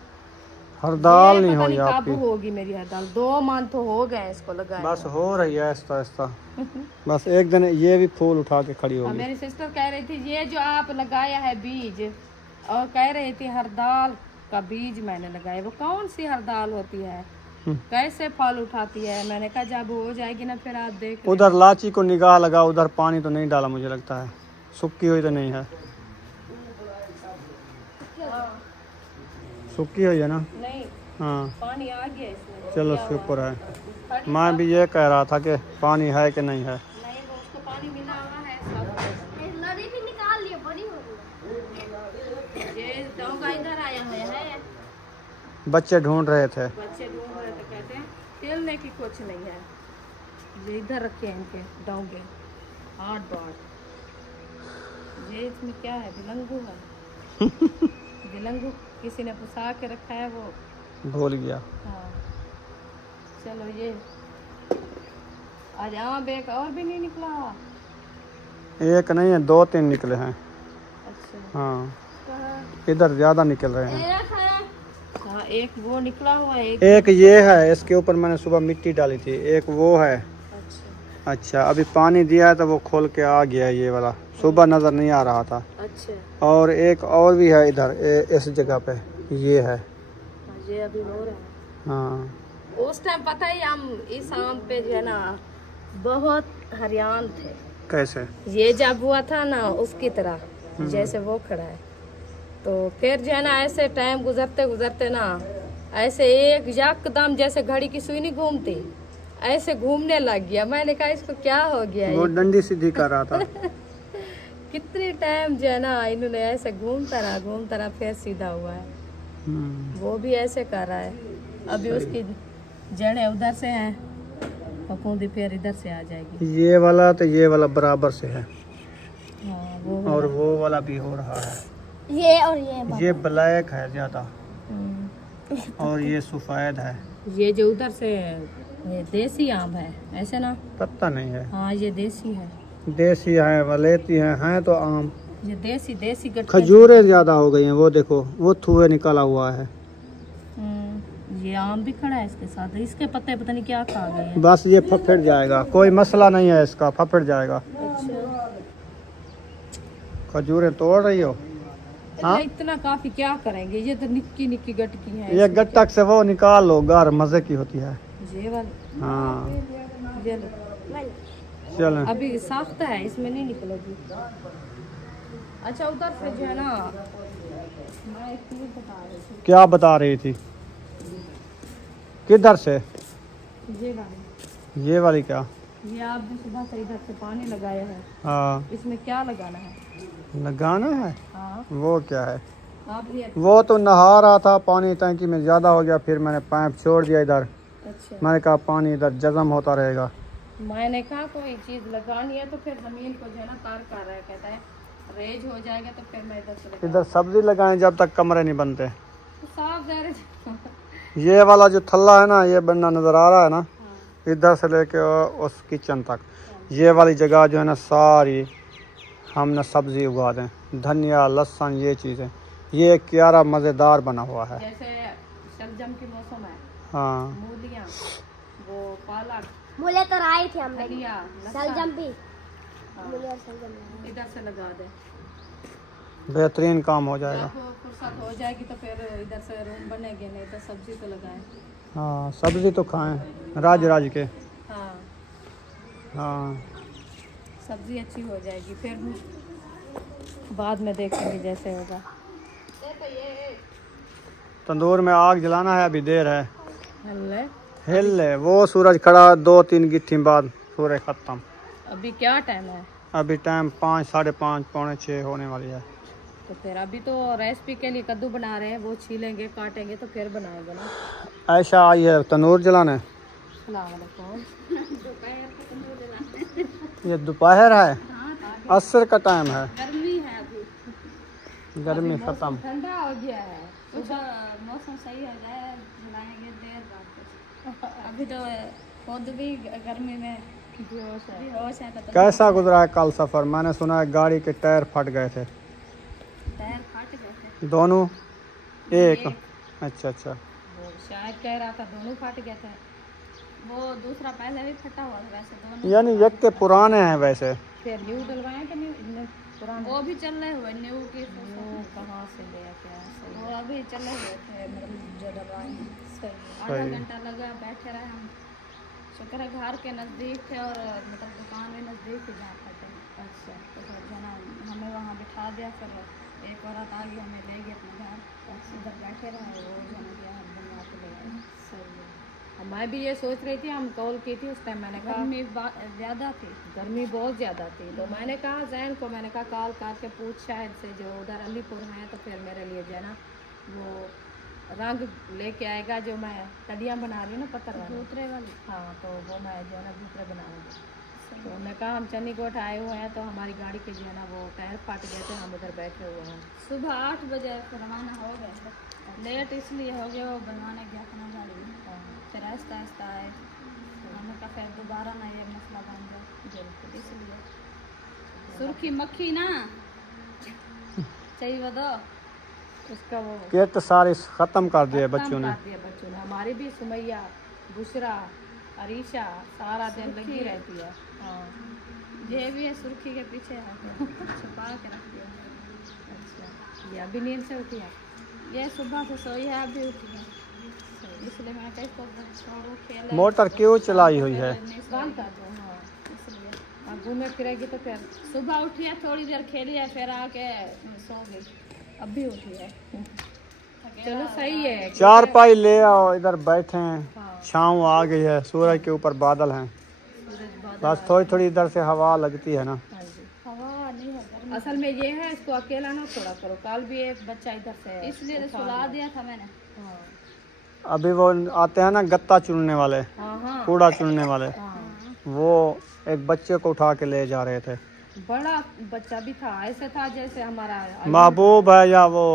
हरदाल नहीं पता हुई कब आपकी? होगी मेरी हरदाल, 2 मंथ तो हो गए इसको लगाए। बस हो रही है आहिस्ता आहिस्ता। बस एक दिन ये भी फूल उठा के खड़ी होगी। मेरी सिस्टर कह रही थी ये जो आप लगाया है बीज, और कह रही थी हरदाल का बीज मैंने लगाया, वो कौन सी हरदाल होती है, कैसे फल उठाती है? मैंने कहा जब हो जाएगी ना फिर आप देख। उधर लाची को निगाह लगा, उधर पानी तो नहीं डाला मुझे लगता है, सूखी हुई तो नहीं है। सूखी हुई है ना? नहीं, हाँ पानी आ गया इसमें। चलो शुक्र है। मैं भी ये कह रहा था कि पानी है कि नहीं है। नहीं, वो उसको पानी मिला हुआ है सब। नदी भी निकाल लिए, बड़ी हो गई। ये डोंगा इधर आया हुआ है, बच्चे ढूंढ रहे थे। बच्चे ढूंढ रहे थे, कहते हैं खेलने की कुछ नहीं है। ये इधर रखे हैं इनके डोंगे 8 बार। ये इसमें क्या है, बिलंगू है। बिलंगू किसी ने फंसा के रखा है, वो भूल गया। हाँ। चलो ये आज आम एक और भी नहीं निकला। एक नहीं है, 2-3 निकले हैं। अच्छा हाँ इधर ज्यादा निकल रहे हैं। हाँ, एक वो निकला हुआ है, एक ये है, इसके ऊपर मैंने सुबह मिट्टी डाली थी। एक वो है। अच्छा अच्छा अभी पानी दिया है तो वो खोल के आ गया है ये वाला, सुबह नजर नहीं आ रहा था। अच्छा। और एक और भी है इधर इस जगह पे, ये है। ये अभी हो रहा है। हाँ उस टाइम पता ही हम इस आम पे जो है ना बहुत हरियाण थे। कैसे? ये जब हुआ था ना उसकी तरह जैसे वो खड़ा है, तो फिर जो है ना ऐसे टाइम गुजरते गुजरते ना ऐसे एक यकदम जैसे घड़ी की सुई नहीं घूमती, ऐसे घूमने लग गया। मैंने कहा इसको क्या हो गया वो डंडी सीधी कर रहा था। कितनी टाइम जो है ना इन्होंने ऐसे घूमता रहा फिर सीधा हुआ है। वो भी ऐसे कर रहा है। अभी उसकी जड़ें उधर से हैं, फफूंदी फिर इधर से आ जाएगी। ये वाला तो ये वाला बराबर से है। हाँ, वो और वो वाला भी हो रहा है। ये और ये ब्लैक है ज्यादा और ये सफेद है। ये जो उधर से ये देसी आम है ऐसे ना? पता नहीं है। हाँ ये देसी है। देसी है, वलेती हैं तो आम। ये देसी गट्टे। खजूरें ज्यादा हो गई हैं, वो देखो वो थूए निकला हुआ है। ये आम भी खड़ा है इसके साथ, इसके पत्ते पता नहीं क्या खा गए हैं। बस ये फफड़ जाएगा, कोई मसला नहीं है इसका, फफड़ जाएगा। अच्छा। खजूरें तोड़ रही हो? हाँ? इतना काफी क्या करेंगे, ये तो निक्की निक्की गटकी है। ये गट्टक से वो निकाल लो, गार मजे की होती है। ये वाली। हाँ ये लो। चल अभी सख्त है, इसमें नहीं निकलेगी। अच्छा उधर से जो है ना मैं एक चीज बता रही थी। क्या बता रही थी? किधर से? ये वाली क्या? ये आप भी सुबह से इधर से पानी लगाया है। हाँ इसमें क्या लगाना है? लगाना है। हाँ वो क्या है? आप ये। वो तो नहा रहा था, पानी टंकी में ज्यादा हो गया, फिर मैंने पाइप छोड़ दिया इधर। अच्छा। मैंने कहा पानी इधर जज़म होता रहेगा। मैंने कहा कोई चीज लगानी है तो फिर जमीन को जो है ना तार कर रहा है, कहता है रेज हो जाएगा तो फिर मैं इधर से लगा। इधर सब्जी लगाएं जब तक कमरे नहीं बनते। तो साफ ज़ाहिर ये वाला जो थल्ला है ना, ये बनना नजर आ रहा है ना, इधर से लेके उस किचन तक, ये वाली जगह जो है ना सारी हमने सब्जी उगा दें, धनिया लहसुन ये चीज़ें। ये क्यारा मज़ेदार बना हुआ है। जैसे शलजम की मौसम है। हाँ मूलियाँ, वो पालक, मूले तो आई थी हम धनिया, सलजम भी। हाँ, मूले और सलजम इधर से लगा दे। बेहतरीन काम हो जाएगा। जब फुर्सत हो जाएगी तो फिर इधर से रूम बनेंगे, नहीं तो सब्जी तो लगाएं। हाँ सब्जी तो खाएं राज राज के। हाँ हाँ सब्जी अच्छी हो जाएगी, फिर बाद में देखेंगे जैसे होगा। तंदूर में आग जलाना है, अभी देर है। हल्ले हिल ले, वो सूरज खड़ा 2-3 गिट्ठी बाद सूरज खत्म। अभी क्या टाइम है? अभी टाइम 5, 5:30, पौने 6 होने वाली है। तो फिर अभी तो रेसिपी के लिए कद्दू बना रहे हैं, वो छीलेंगे काटेंगे तो फिर बनाएंगे ना। ऐशा आई है तंदूर जलाने। अस्सलाम वालेकुम। ये दोपहर है। असर का टाइम है, गर्मी है अभी, गर्मी खत्म। ठंडा हो गया है, कुछ मौसम सही हो जाए जलाएंगे देर बाद। अभी तो खुद भी गर्मी में बेहोश है। तो कैसा गुजरा है कल सफर? मैंने सुना है गाड़ी के टायर फट गए थे, टायर फट गए थे दोनों एक। अच्छा अच्छा, वो शायद कह रहा था दोनों फट गए थे। वो दूसरा पहले भी फटा हुआ था वैसे दोनों। यानी एक के पुराने हैं वैसे। फिर न्यू डलवाए कि न्यू पुराने? वो भी चल रहे हुए न्यू के, वो कहाँ से ले क्या? वो अभी चले हुए थे मतलब जो डलवाए हैं। सही। आधा घंटा लगा, बैठे रहे हम। शुक्र है घर के नज़दीक थे और मतलब दुकान भी नज़दीक थी जहाँ फटे। अच्छा तो फिर जो ना हमें वहाँ बिठा दिया, फिर एक औरत आ गई हमें ले गई अपने घर। इधर बैठे रहे, वो जो ना गया हम बनवा के ले आए। सही है। और मैं भी ये सोच रही थी, हम कॉल की थी उस टाइम, मैंने कहा गर्मी ज़्यादा थी, गर्मी बहुत ज़्यादा थी, तो मैंने कहा जैन को, मैंने कहा कॉल करके पूछ शायद से जो उधर अलीपुर हैं तो फिर मेरे लिए जो है ना वो रंग लेके आएगा जो मैं तड़ियाँ बना रही हूँ ना पत्थर वाली। दूसरे वाली। हाँ, तो वो मैं जो है ना दूसरे बनाऊँगी। तो उन्होंने कहा हम चन्नीकोट आए हुए हैं तो हमारी गाड़ी के जो है ना वो टायर फट गए थे, हम उधर बैठे हुए हैं। सुबह 8 बजे फिर रवाना हो गए, लेट इसलिए हो गया, वो बनवाने गया अपना गाड़ी में। फिर आहिस्ता आहिस्ता आए, हमने कहा फिर दोबारा ना ये मसला बन जाए, इसलिए सुर्खी मक्खी ना चाहिए वो उसका वो किट सारी खत्म कर दिए खत्म बच्चों ने। कर दिया बच्चों ने। हमारी भी सुमैया, बुशरा, अरीशा सारा दिन लगी रहती है। हाँ ये भी है सुर्खी के पीछे है, छुपा के रख दिया। अच्छा, ये अभी नींद से उठी है? ये सुबह से सोई है, अभी उठी है, इसलिए मैं कहीं को छोड़ो खेल। मोटर क्यों चलाई हुई है? बंद कर दो। हाँ, इसलिए अब घूमे फिरेगी तो फिर सुबह उठी है, थोड़ी देर खेली है, फिर आके सो गई, अभी उठी है। चलो सही है। चार पाई ले आओ, इधर बैठे हैं, हाँ, छाँव आ गई है, सूरज के ऊपर बादल हैं, सूरज बादल। बस थोड़ी थोड़ी इधर से हवा लगती है ना। हाँ जी। हवा नहीं है गर्मी। असल में ये है, इसको अकेला ना छोड़ा करो। कल भी एक बच्चा इधर से इसलिए तो उठा सुला लिया। दिया था मैंने। हाँ अभी वो आते हैं ना गत्ता चुनने वाले, हाँ हाँ कूड़ा चुनने वाले, हाँ। वो एक बच्चे को उठा के ले जा रहे थे। बड़ा बच्चा भी था, ऐसे था जैसे हमारा महबूब है या वो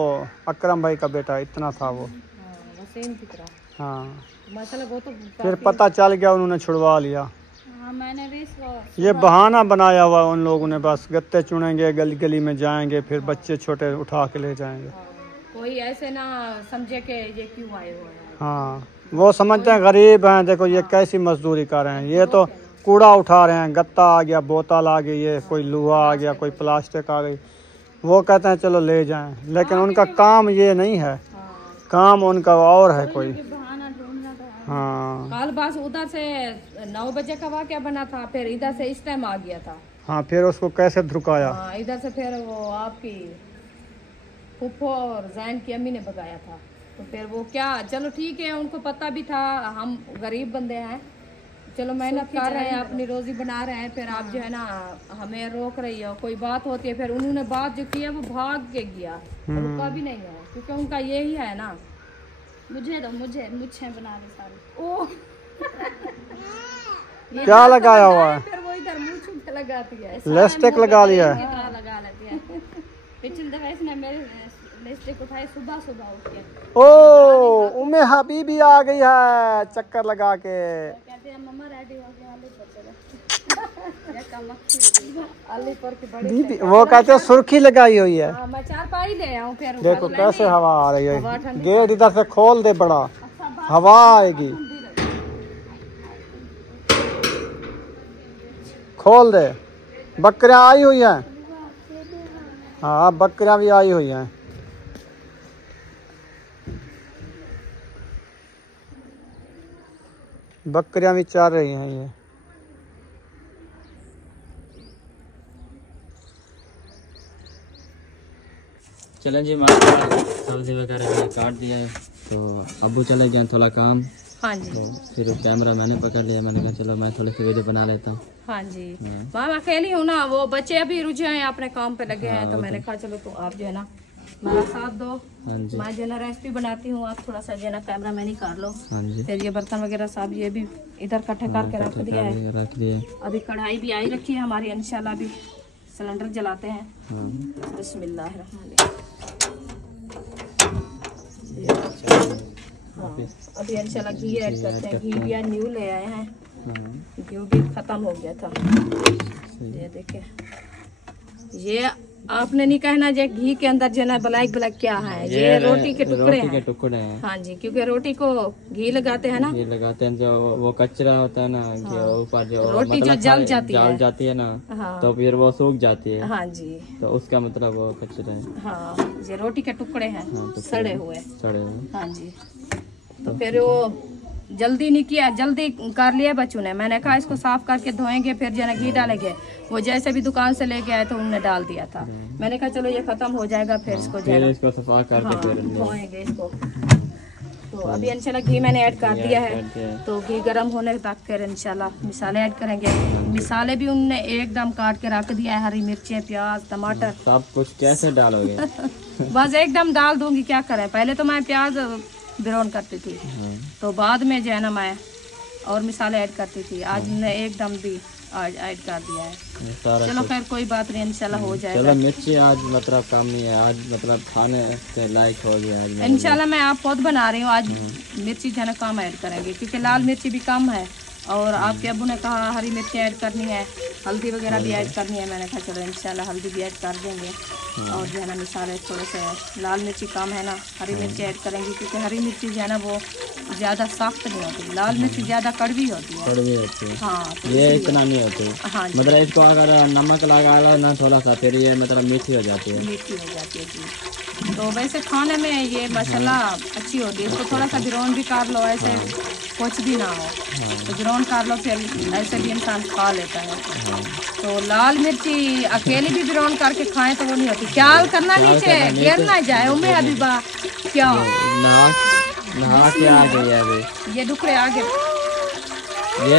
अकरम भाई का बेटा, इतना था वो। हाँ, वसीम की तरह। हाँ, माशाल्लाह वो तो फिर पता चल गया, उन्होंने छुड़वा लिया। हाँ मैंने भी इसको ये बहाना बनाया हुआ है उन लोगों ने, बस गत्ते चुनेंगे, गली गली में जाएंगे, फिर बच्चे छोटे उठा के ले जाएंगे। कोई ऐसे ना समझे कि ये क्यों आए हुए हैं। हाँ, वो समझते हैं गरीब हैं, देखो ये कैसी मजदूरी कर रहे हैं, ये तो कूड़ा उठा रहे हैं, गत्ता आ गया, बोतल आ गई, ये कोई लोहा आ गया, कोई प्लास्टिक आ गई, वो कहते हैं चलो ले जाएं, लेकिन उनका काम ये नहीं है, काम उनका और है कोई। बहाना ढूंढना था। हाँ कल बस उधर से 9 बजे का वाक़या बना था, फिर इधर से इस टाइम आ गया था। हाँ, फिर उसको कैसे धुकाया? हाँ, इधर से फिर वो आपकी फूफो और जैन की अम्मी ने भगाया था। तो फिर वो क्या, चलो ठीक है, उनको पता भी था हम गरीब बंदे हैं, चलो मेहनत कर रहे हैं, अपनी रोजी बना रहे हैं, फिर आप जो है ना हमें रोक रही हो, कोई बात होती है, फिर उन्होंने बात जो की है वो भाग के गया, रुका भी नहीं है, क्योंकि उनका यही है ना। मुझे तो मुझे बना दे सारी। ओ क्या लगाया हुआ है? फिर वो इधर मुँह छू के लगाती है। लिपस्टिक लगा लिया है। कितना लगा लेती है। पिछली दफा इसने मेरे लिपस्टिक उठाई सुबह सुबह उठ के। ओ, उम्मे हबीबी आ गई है चक्कर लगा के। कहते हैं मम्मा रेडी हो गया, अलीपुर चलो। ये कम मक्खी अलीपुर की बड़ी बीबी वो कहते हैं सुर्खी लगाई हुई है। हाँ, मैं 4 पाई ले आऊँ फिर। देखो कैसे हवा आ रही है, गेट इधर से खोल दे, बड़ा हवा आएगी, खोल दे। बकरियां आई हुई हैं, हाँ बकरियां भी आई हुई हैं। बकरियां भी चर रही हैं ये। चलें जी, मार्केट सब्जी वगैरह काट दिया है, तो अब्बू चले गए थोड़ा काम। हाँ जी। तो फिर कैमरा मैंने पकड़ लिया, मैंने कहा चलो मैं थोड़ी सी वीडियो बना लेता हूँ। हाँ जी, मैं अकेली हूँ ना, वो बच्चे अभी रुझे हैं अपने काम पे लगे हैं, तो मैंने कहा चलो तो आप जो है ना मेरा साथ दो। हाँ जी, मैं जो है ना रेसिपी बनाती हूँ, आप थोड़ा सा जो है ना कैमरा मैन ही कर लो। हाँ जी, फिर ये बर्तन वगैरह सब ये भी इधर इकट्ठे करके रख दिया है। रख दिए। अभी कढ़ाई भी आई रखी है हमारी, इंशाल्लाह भी सिलेंडर जलाते हैं। हाँ। हाँ, अभी इंशाल्लाह घी ऐड करते हैं। घी भी आज न्यू ले आए हैं, हाँ। घी भी खत्म हो गया था। ये देखे, ये आपने नहीं कहना जो घी के अंदर जो है ब्लैक ब्लैक क्या है, ये रोटी के टुकड़े हैं। टुकड़े हैं। हाँ जी, क्योंकि रोटी को घी लगाते हैं ना, ये लगाते हैं जो वो कचरा होता है ना, ऊपर जो रोटी जो जल जाती है ना, हाँ। तो फिर वो सूख जाती है, हाँ जी, तो उसका मतलब वो कचरा है। हाँ, ये रोटी के टुकड़े हैं, सड़े हुए। हाँ जी, तो फिर वो जल्दी नहीं किया, जल्दी कर लिया बच्चों ने। मैंने कहा इसको साफ करके धोएंगे, फिर जो है घी डालेंगे। वो जैसे भी दुकान से लेके आए तो उन्होंने डाल दिया था। मैंने कहा चलो ये खत्म हो जाएगा, फिर इसको जो है इसको सफा करके फिर धोएंगे इसको। तो अभी इंशाल्लाह घी मैंने ऐड कर दिया है, तो घी गर्म होने तक फिर इंशाल्लाह मिसाले ऐड करेंगे। मिसाले भी उनने एकदम काट के रख दिया है, हरी मिर्चें, प्याज, टमाटर, सब कुछ कैसे डालोगे? बस एकदम डाल दूंगी, क्या करें। पहले तो मैं प्याज ब्राउन करती थी, तो बाद में जो है ना मैं और मिसाले ऐड करती थी। आज ने एकदम भी आज ऐड कर दिया है। चलो खैर कोई बात नहीं, इंशाल्लाह हो जाएगा। चलो मिर्ची आज मतलब कम ही है, आज मतलब खाने के लायक हो गया आज। इंशाल्लाह मैं आप खुद बना रही हूँ, आज मिर्ची जो है ना कम ऐड करेंगे, क्योंकि लाल मिर्ची भी कम है। और आपके अब्बू ने कहा हरी मिर्ची ऐड करनी है, हल्दी वगैरह भी ऐड करनी है। मैंने कहा चलो इंशाल्लाह हल्दी भी ऐड कर देंगे। और जो है ना मिसाले थोड़े से लाल मिर्ची कम है ना, हरी मिर्ची ऐड करेंगे, क्योंकि हरी मिर्ची जो है ना वो ज़्यादा सख्त नहीं होती, लाल मिर्ची ज़्यादा कड़वी होती है। कड़वी होती है, हाँ, तो ये इतना नहीं होती। हाँ जी, मतलब इसको अगर नमक लगा लो ना थोड़ा सा, फिर ये मतलब मीठी हो जाती है। मीठी हो जाती है जी। तो वैसे खाने में ये माशाल्लाह अच्छी होती है। इसको थोड़ा सा ब्राउन भी कर लो, ऐसे कुछ भी ना हो तो ब्राउन कर लो, फिर ऐसे भी इंसान खा लेता है। तो लाल मिर्ची अकेली भी ब्राउन करके खाएं तो वो नहीं होती। ख्याल करना नीचे गिर ना जाए। उम्मे हबीबा क्या नहा के आ गई है अभी, ये डुकरे आगे, ये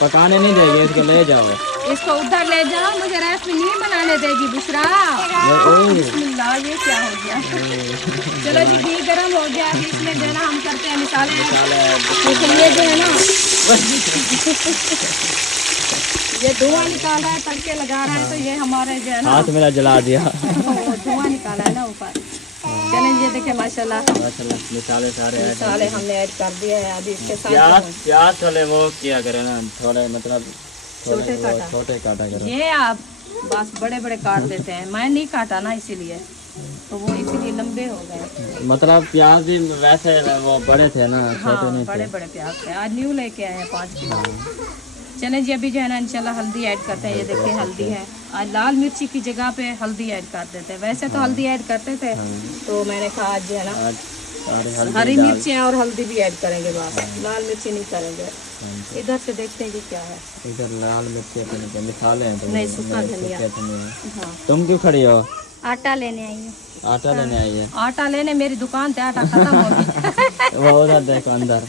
पकाने नहीं देगी, इसको ले जाओ, इसको उधर ले जाओ। मुझे रेस्ट में नहीं बनाने देगी बुशरा। बिस्मिल्लाह, ये क्या हो गया? चलो जी, घी गरम हो गया, अभी इसमें जो है ना हम करते हैं मिसाले। ये जो है ना ये धुआं निकाल रहा है, तड़के लगा रहा है, तो ये हमारे जो है ना हाथ मेरा जला दिया। धुआं निकाला है ना ऊपर। चलें, ये देखे माशाल्लाह मिसाले सारे मिसाले हमने ऐड कर दिए हैं। अभी इसके साथ प्याज थोड़े वो किया करे ना, थोड़े मतलब छोटे काटा, छोटे काटा करो। ये आप बस बड़े बड़े काट देते हैं, मैं नहीं काटा ना इसीलिए, तो वो इसीलिए लंबे हो गए। मतलब प्याज भी वैसे वो बड़े थे ना, छोटे नहीं बड़े बड़े प्याज थे। आज न्यू लेके आए हैं 5 किलो। चले जी, अभी जो है ना इंशाल्लाह हल्दी ऐड करते हैं। ये देखिए हल्दी है, आज लाल मिर्ची की जगह पे हल्दी ऐड कर देते हैं। वैसे तो हल्दी ऐड करते थे, तो मैंने कहा आज जो है ना हरी मिर्ची और हल्दी भी ऐड करेंगे, बस लाल मिर्ची नहीं करेंगे। इधर से देखते हैं कि क्या है। इधर लाल मिर्ची अपने मिसाले हैं, नहीं, सूखा धनिया। हाँ। तुम क्यों खड़ी हो? आटा लेने आई हूँ। आटा लेने आई है? आटा लेने मेरी दुकान पे आटा खत्म हो गया। वो उधर देखो अंदर,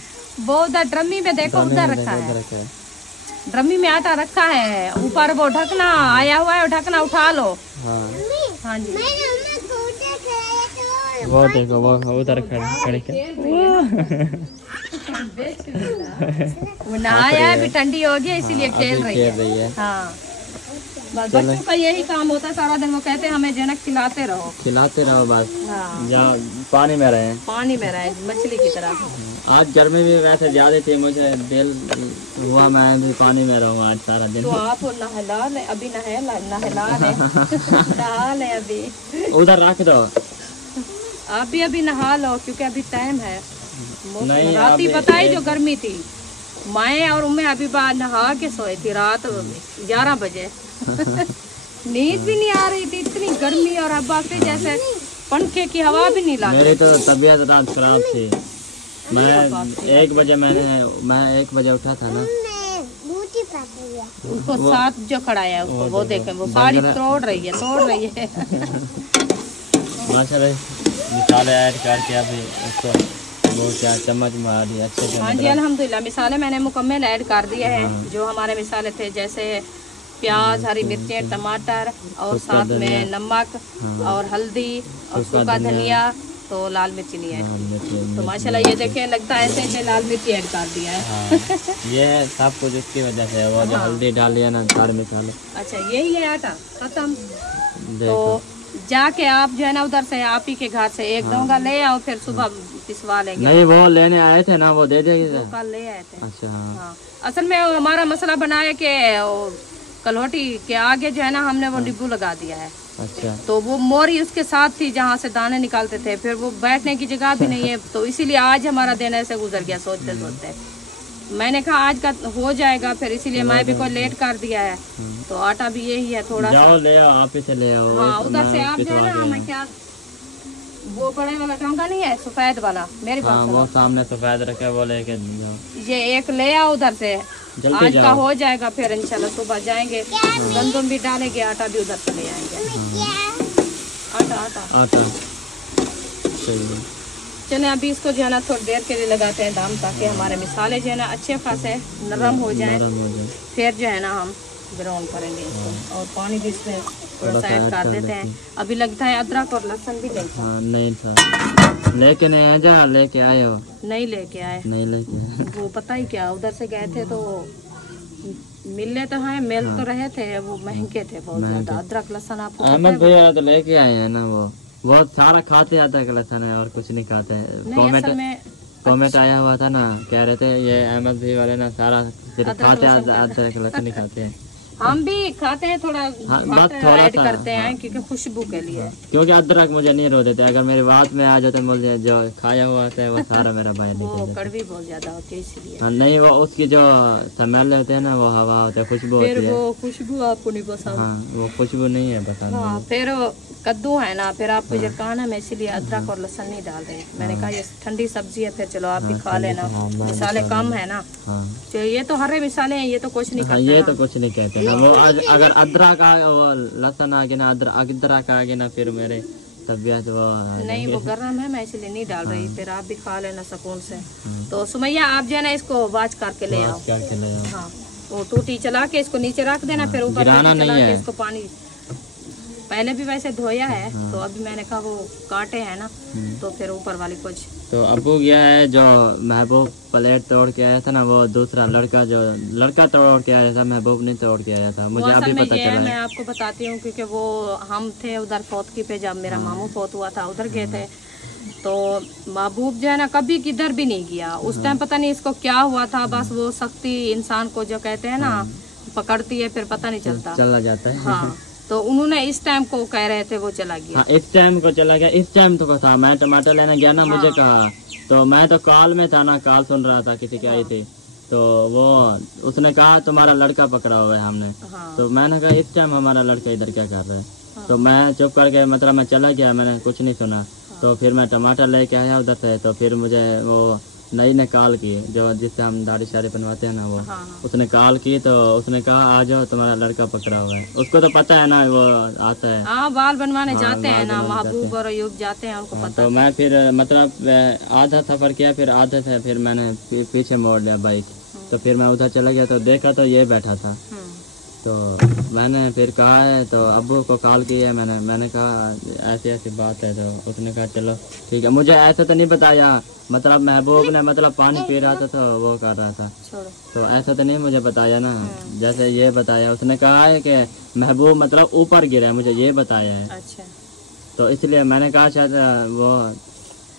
वो उधर ड्रमी में देखो, उधर रखा है। ड्रमी में आटा रखा है, ऊपर वो ढकना आया हुआ है, ढकना उठा लो। हाँ हाँ जी, वो देखो वो उधर खड़े वो नहाया है, अभी ठंडी हो गई इसीलिए खेल रही है। हाँ, बस बच्चों का यही काम होता है सारा दिन। वो कहते हैं हमें जनक खिलाते रहो बस। हाँ, जहाँ पानी में रहे, पानी में रहे, मछली की तरह। आज गर्मी भी वैसे ज्यादा थी, मुझे दिल हुआ मैं भी पानी में रहूँ आज सारा दिन। तो आप नहला ले, अभी नहा ले अभी, उधर रख दो। आप भी अभी नहा लो, क्योंकि अभी टाइम है। रात ही बताई जो गर्मी थी, मैं और उम्मे अभी बाहर नहा के सोई थी रात 11 बजे। नींद भी नहीं आ रही थी, इतनी गर्मी, और अब आके जैसे पंखे की हवा भी नहीं लग रही। मेरी तो तबीयत रात खराब थी। मैं 1 बजे उठा था ना, उसको साथ जो खड़ा है उसको वो देखे, वो साड़ी तोड़ रही है। माशाल्लाह मिसाले ऐड करके अभी उसको वो क्या चम्मच मार दिया अच्छे से। हाँ जी, अल्हम्दुलिल्लाह मिसाले मैंने मुकम्मल ऐड कर दिए हैं। जो हमारे मिसाले थे, जैसे प्याज, हरी मिर्चें, टमाटर, और साथ में नमक और हल्दी और सूखा धनिया तो लाल मिर्ची नहीं ऐड लाल की। मिर्ची तो माशाल्लाह ये देखें, लगता है ऐसे लाल मिर्ची ऐड कर दिया है। हाँ, ये सब कुछ उसकी वजह से, वो जो हल्दी डाली है ना, सारे मसाले। अच्छा यही है आटा खत्म। देखो तो जाके आप जो है ना उधर से आप ही के घर से एक डोंगा ले आओ, फिर सुबह पिसवा लेंगे। नहीं, वो लेने आए थे ना, वो दे देगी। वो कल ले आए थे। अच्छा हाँ। हाँ, असल में हमारा मसला बना है कि कलहोटी के आगे जो है ना हमने वो नींबू लगा दिया है। अच्छा तो वो मोरी उसके साथ थी जहाँ से दाने निकालते थे, फिर वो बैठने की जगह भी नहीं है, तो इसीलिए आज हमारा दिन ऐसे गुजर गया सोचते सोचते। मैंने कहा आज का हो जाएगा, फिर इसीलिए मैं भी कोई लेट कर दिया है। तो आटा भी यही है थोड़ा सा। जाओ ले आओ, आप ही से ले आओ। हाँ उधर से मैं आप जो है पिसवा ना, के- मैं क्या वो बड़े वाला डोंगा नहीं है सफेद वाला, मेरी हाँ, बात वो सुनो। सामने सफेद रखे, वो लेके जाओ। ये एक ले आओ उधर से, जल्दी आज का जाओ। हो जाएगा, फिर इंशाल्लाह सुबह जाएंगे, गंदम भी डालेंगे, आटा भी उधर से ले आएंगे। आटा आटा आटा चलिए। चले अभी इसको जो है ना थोड़ी देर के लिए लगाते हैं दाम, ताकि हमारे मिसाले जो है ना अच्छे खासे नरम हो जाएं। नरम हो जाए। फिर जो है ना हम ब्राउन करेंगे इसको, और पानी भी इसमें थोड़ा सा ऐड कर देते हैं। अभी लगता है अदरक और लहसुन भी नहीं था। हाँ नहीं था, लेके नहीं आ जा, लेके आए हो? नहीं लेके आए, नहीं लेके आए। वो पता ही क्या, उधर से गए थे तो मिलने तो हैं, मिल तो रहे थे, वो महंगे थे बहुत ज्यादा। अदरक लहसुन आपको पता अहमद है? भैया तो लेके आए हैं ना, वो बहुत सारा खाते आता है लहसुन है, और कुछ नहीं खाते। नहीं असल में कॉमेंट आया हुआ था ना, कह रहे थे ये अहमद भाई वाले ना सारा सिर्फ अदरक खाते लहसुन अदरक लहसुन नहीं खाते हैं। हम भी खाते हैं, थोड़ा हाँ, बस थोड़ा ऐड सा, करते हैं क्योंकि खुशबू के लिए। क्योंकि अदरक मुझे नहीं रो देते, अगर मेरी बात में आ जाते मुझे जो खाया हुआ होता है वो सारा मेरा बाहर वो निकल जाता कड़वी बहुत ज्यादा होती है इसलिए। है। हाँ, नहीं वो उसकी जो स्मेल होते हैं ना, वो हवा होता है, खुशबू फिर होती है। वो खुशबू आपको नहीं पसंद। हाँ, वो खुशबू नहीं है पसंद। हाँ, फिर कद्दू है ना, फिर आपको जो कहना है, मैं इसीलिए अदरक और लहसुन नहीं डाल रही। मैंने कहा ये ठंडी सब्जी है, फिर चलो आप भी खा लेना, मिसाले कम है ना। हाँ तो ये तो हरे मिसाले हैं, ये तो कुछ नहीं हाँ, करते ये ना। तो कुछ नहीं कहते हैं। वो अगर अदरक आ वो लहसुन आ गया ना, अदरक आ गया ना, फिर मेरे तबीयत वो नहीं वो गर्म है, मैं इसलिए नहीं डाल रही, फिर आप भी खा लेना सुकून से। तो सुमैया आप जो है ना इसको वाच करके ले आओ। क्या के ले आओ। हाँ, वो टूटी चला के इसको नीचे रख देना, फिर ऊपर गिराना टूटी चला नहीं के है। इसको पानी, पहले भी वैसे धोया है, तो अभी मैंने कहा वो काटे हैं ना, तो फिर ऊपर वाली कुछ। तो अबू गया है, जो महबूब प्लेट तोड़ के आया था ना, वो दूसरा लड़का तोड़ के आया था, महबूब नहीं तोड़ के आया था, वो मुझे असल अभी में पता ये है, चला मैं है। आपको बताती हूँ, क्योंकि वो हम थे उधर फौतकी पे, जब मेरा मामू फौत हुआ था उधर गए थे। तो महबूब जो है ना कभी किधर भी नहीं गया उस टाइम, पता नहीं इसको क्या हुआ था, बस वो सख्ती इंसान को जो कहते हैं ना पकड़ती है, फिर पता नहीं चलता। चला जाता है। हाँ, तो उन्होंने इस टाइम को कह रहे थे वो चला गया। हाँ, इस टाइम को चला गया, इस टाइम तो था, मैं टमाटर लेने गया ना, मुझे कहा, तो मैं तो कॉल में था ना, कॉल सुन रहा था किसी की आई थी, तो वो उसने कहा तुम्हारा लड़का पकड़ा हुआ है हमने। हाँ, तो मैंने कहा इस टाइम हमारा लड़का इधर क्या कर रहा है। तो मैं चुप करके, मतलब मैं चला गया, मैंने कुछ नहीं सुना। तो फिर मैं टमाटर लेके आया उधर से, तो फिर मुझे वो नई ने कॉल की, जो जिससे हम दाढ़ी शाड़ी बनवाते हैं ना, वो हाँ, उसने कॉल की, तो उसने कहा आ जाओ तुम्हारा लड़का पकड़ा हुआ है। उसको तो पता है ना, वो आता है। हाँ, बाल बनवाने हाँ, जाते हैं बाल ना, बनवाने महबूब और अयूब जाते हैं, उनको पता। तो मैं फिर मतलब आधा सफर किया, फिर आधे से फिर मैंने पीछे मोड़ लिया बाइक। तो फिर मैं उधर चला गया, तो देखा तो ये बैठा था। तो मैंने फिर कहा है, तो अब्बू को कॉल की है मैंने कहा ऐसी ऐसी बात है। तो उसने कहा चलो ठीक है। मुझे ऐसा तो नहीं बताया, मतलब महबूब ने मतलब पानी पी रहा था, तो वो कर रहा था, छोड़ो। तो ऐसा तो नहीं मुझे बताया ना। जैसे ये बताया, उसने कहा है कि महबूब मतलब ऊपर गिरा है, मुझे ये बताया है। अच्छा, तो इसलिए मैंने कहा शायद वो,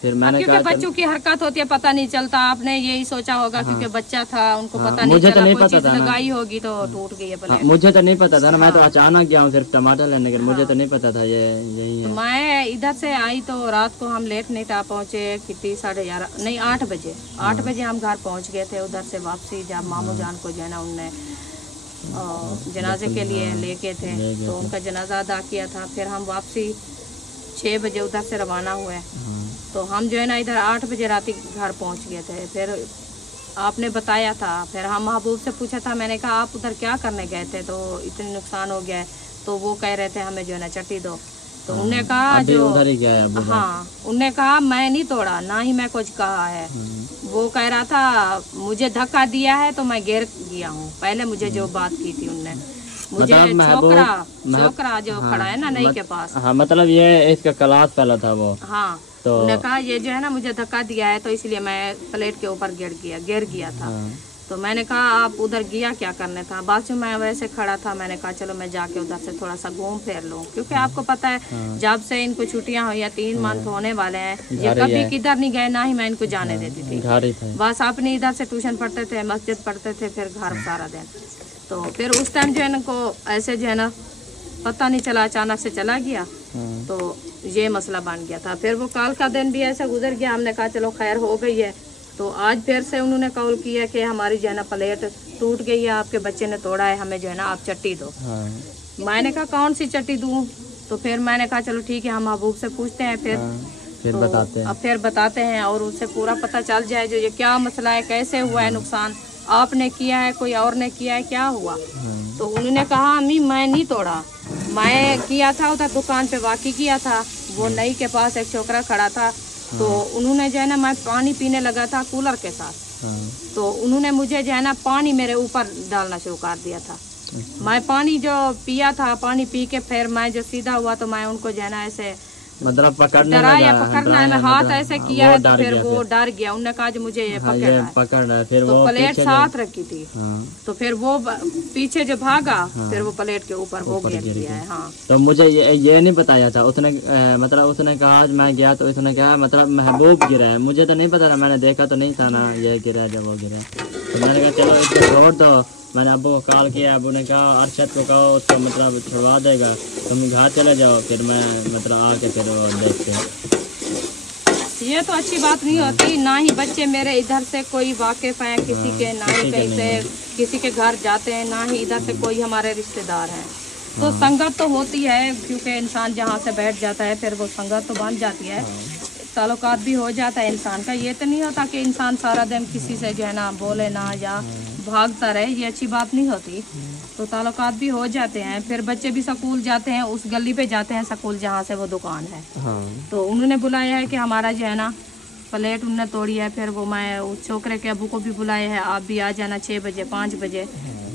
फिर मैंने क्योंकि कहा बच्चों की हरकत होती है, पता नहीं चलता। आपने यही सोचा होगा क्योंकि बच्चा था, उनको पता नहीं मुझे तो चला, नहीं कोई पता चीज था ना। लगाई होगी तो टूट गई है प्लेट। मुझे तो नहीं पता था ना, मैं तो अचानक गया हूँ सिर्फ टमाटर लेने के लिए, मुझे तो नहीं पता था ये यही तो है। मैं इधर से आई तो रात को हम लेट नहीं था पहुँचे, कितनी 11:30 नहीं 8 बजे 8 बजे हम घर पहुँच गए थे। उधर से वापसी जब मामू जान को जो है ना उनने जनाजे के लिए लेके थे, तो उनका जनाजा अदा किया था। फिर हम वापसी 6 बजे उधर से रवाना हुए। तो हम जो है ना इधर 8 बजे रात घर पहुंच गए थे। फिर आपने बताया था, फिर हम महबूब से पूछा था, मैंने कहा आप उधर क्या करने गए थे, तो इतने नुकसान हो गया है। तो वो कह रहे थे हमें जो है ना चट्टी दो। तो उनने कहा अभी जो उधर ही गया है अबू। हाँ, उनने कहा मैं नहीं तोड़ा, ना ही मैं कुछ कहा है। वो कह रहा था मुझे धक्का दिया है तो मैं गिर गया हूँ, पहले मुझे जो बात की थी उनने। मुझे छोकरा जो खड़ा है ना नई के पास। हाँ मतलब ये इसका क्लास पहला था वो। हाँ तो उन्होंने कहा ये जो है ना मुझे धक्का दिया है, तो इसलिए मैं प्लेट के ऊपर गिर गया था। तो मैंने कहा आप उधर गया क्या करने था? बाद में मैं वैसे खड़ा था, मैंने कहा चलो मैं जाके उधर से थोड़ा सा घूम फिर लूं, क्योंकि आपको पता है जब से इनको छुट्टियां हुई या 3 मंथ होने वाले हैं, ये कभी किधर नहीं गए, ना ही मैं इनको जाने देती थी। बस अपने इधर से ट्यूशन पढ़ते थे, मस्जिद पढ़ते थे, फिर घर सारा दिन। तो फिर उस टाइम जो है ना को ऐसे जो है ना पता नहीं चला, अचानक से चला गया, तो ये मसला बन गया था। फिर वो कल का दिन भी ऐसा गुजर गया, हमने कहा चलो खैर हो गई है। तो आज फिर से उन्होंने कॉल किया कि हमारी जो है ना प्लेट टूट गई है, आपके बच्चे ने तोड़ा है, हमें जो है ना आप चट्टी दो। मैंने कहा कौन सी चट्टी दूं? तो फिर मैंने कहा चलो ठीक है, हम महबूब से पूछते हैं, फिर तो बताते हैं और उससे पूरा पता चल जाए जो ये क्या मसला है, कैसे हुआ है नुकसान, आपने किया है, कोई और ने किया है, क्या हुआ। तो उन्होंने कहा अम्मी मैं नहीं तोड़ा, मैं किया था उधर दुकान पे वाकई किया था, वो नई के पास एक छोकरा खड़ा था, तो उन्होंने जो है ना मैं पानी पीने लगा था कूलर के साथ, तो उन्होंने मुझे जो है ना पानी मेरे ऊपर डालना शुरू कर दिया था। मैं पानी जो पिया था, पानी पी के फिर मैं जो सीधा हुआ तो मैं उनको जो है ना ऐसे मतलब पकड़ना है, मैं हाथ ऐसे किया है, तो फिर वो डर गया। उन्होंने कहा जो मुझे ये पकड़ना है। फिर तो प्लेट साथ रखी थी, तो फिर वो पीछे जो भागा, फिर वो प्लेट के ऊपर वो गिर गया है। हाँ तो मुझे ये नहीं बताया था उसने, मतलब उसने कहा मैं गया तो उसने कहा मतलब महबूब गिरा है, मुझे तो नहीं पता था, मैंने देखा तो नहीं था ना ये गिरा जब वो गिरा। तो मैंने कहा चलो इसको छोड़ दो। मैंने अबू को कॉल किया, अबू ने कहा अरशद को कहो उसको मतलब छुड़वा देगा, तुम घर चले जाओ, फिर मैं मतलब आके फिर देखते हैं। ये तो अच्छी बात नहीं होती, ना ही बच्चे मेरे इधर से कोई वाकिफ हैं किसी के, ना ही कहीं से किसी के घर जाते हैं, ना ही इधर से कोई हमारे रिश्तेदार हैं। तो संगत तो होती है, क्योंकि इंसान जहाँ से बैठ जाता है फिर वो संगत तो बन जाती है, ताल्लुकात भी हो जाता है इंसान का। ये तो नहीं होता कि इंसान सारा दिन किसी से जो है ना बोले ना या भागता रहे, ये अच्छी बात नहीं होती। तो ताल्लुकात भी हो जाते हैं। फिर बच्चे भी स्कूल जाते हैं, उस गली पे जाते हैं स्कूल जहाँ से वो दुकान है। तो उन्होंने बुलाया है कि हमारा जो है ना प्लेट उन्होंने तोड़ी है। फिर वो मैं उस छोकरे के अबू को भी बुलाए हैं, आप भी आ जाना 6 बजे 5 बजे,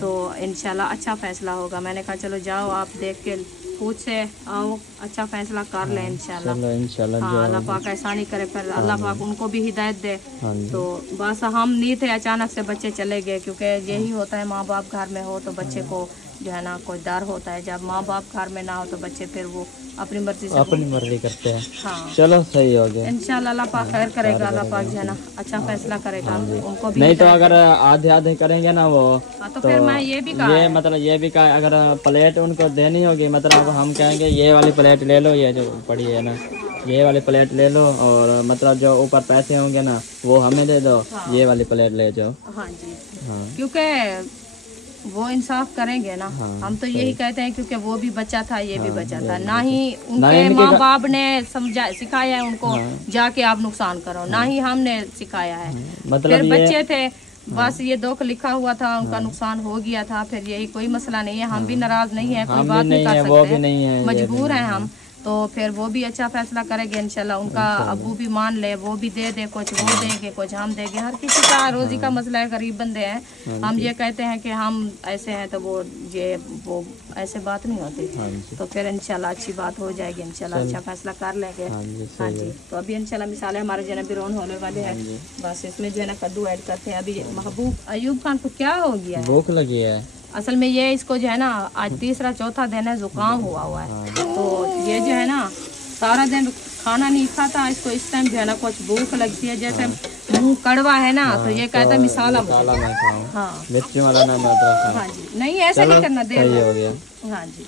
तो इंशाल्लाह अच्छा फैसला होगा। मैंने कहा चलो जाओ आप देख के पूछ से आओ, अच्छा फैसला कर ले इंशाल्लाह। हाँ अल्लाह पाक एहसानी करे, फिर अल्लाह पाक उनको भी हिदायत दे। तो बस हम नहीं थे, अचानक से बच्चे चले गए, क्योंकि यही होता है माँ बाप घर में हो तो बच्चे को जो है ना कोई डर होता है, जब माँ बाप घर में ना हो तो बच्चे फिर वो अपनी मर्जी करते हैं। हाँ चलो सही हो गया इंशाल्लाह, अल्लाह पाक खैर करेगा, अल्लाह पाक जो है ना अच्छा फैसला करेगा उनको भी। नहीं तो अगर आधे करेंगे ना वो तो फिर मैं ये भी कहा, ये भी कहा अगर प्लेट उनको देनी होगी, मतलब हम कहेंगे ये वाली प्लेट ले लो, ये जो पड़ी है ना ये वाली प्लेट ले लो, और मतलब जो ऊपर पैसे होंगे ना वो हमें दे दो। हाँ। ये वाली प्लेट ले जाओ। हाँ जी। हाँ। क्योंकि वो इंसाफ करेंगे ना। हाँ, हम तो यही कहते हैं, क्योंकि वो भी बच्चा था, ये भी बच्चा था, ना ही उनके माँ बाप ने सिखाया है उनको जाके आप नुकसान करो, ना ही हमने सिखाया है। मतलब फिर बच्चे थे, बस ये दुख लिखा हुआ था, उनका नुकसान हो गया था, फिर यही कोई मसला नहीं है, हम भी नाराज नहीं है, कोई बात नहीं कर सकते, मजबूर हैं हम। तो फिर वो भी अच्छा फैसला करेंगे इंशाल्लाह, उनका अबू भी मान ले, वो भी दे दे, कुछ वो देंगे कुछ हम देंगे, हर किसी का रोजी का मसला है, गरीब बंदे हैं। हम ये कहते हैं कि हम ऐसे हैं, तो वो ऐसे बात नहीं होती। तो फिर इंशाल्लाह अच्छी बात हो जाएगी, इंशाल्लाह अच्छा फैसला कर लेंगे। हाँ जी। तो अभी इंशाल्लाह मिसाल है हमारे जो है बिरौन होने वाले हैं, बस इसमें जो है ना कद्दू ऐड करते हैं। अभी महबूब अयूब खान को क्या हो गया, भूख लगी है असल में, ये इसको जो है ना आज 3रा 4था दिन है, जुकाम हुआ है। तो ये जो है ना सारा दिन खाना नहीं खाता, इसको इस टाइम जो है ना कुछ भूख लगती है, जैसे मुंह कड़वा है ना, तो ये कहता है मिसाला। हाँ मिर्ची वाला ना। हाँ जी, नहीं ऐसा नहीं करना दे। हो गया। हाँ जी।